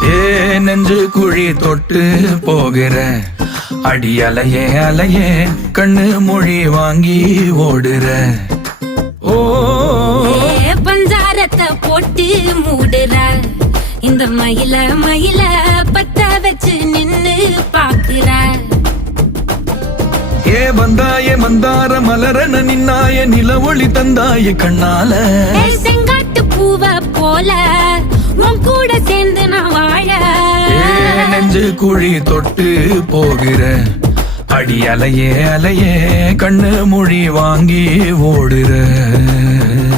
ஏ நெஞ்சு குழி தொட்டு போகிற அடி அலையே அலையே கண்ணு மொழி வாங்கி ஓடுற. ஓ பஞ்சாரத்தை போட்டு மூடுற இந்த மயில மயில பத்த வச்சு நின்னு பாக்குற. ஏ வந்தாய மந்தார மலரன நின்னாய நில ஒளி தந்தாய கண்ணால. செங்காட்டு பூவ போல உன் கூட சேர்ந்து நான் வாழ. நெஞ்சு குழி தொட்டு போகிற அடி அலையே அலையே கண்ணு மொழி வாங்கி ஓடுற.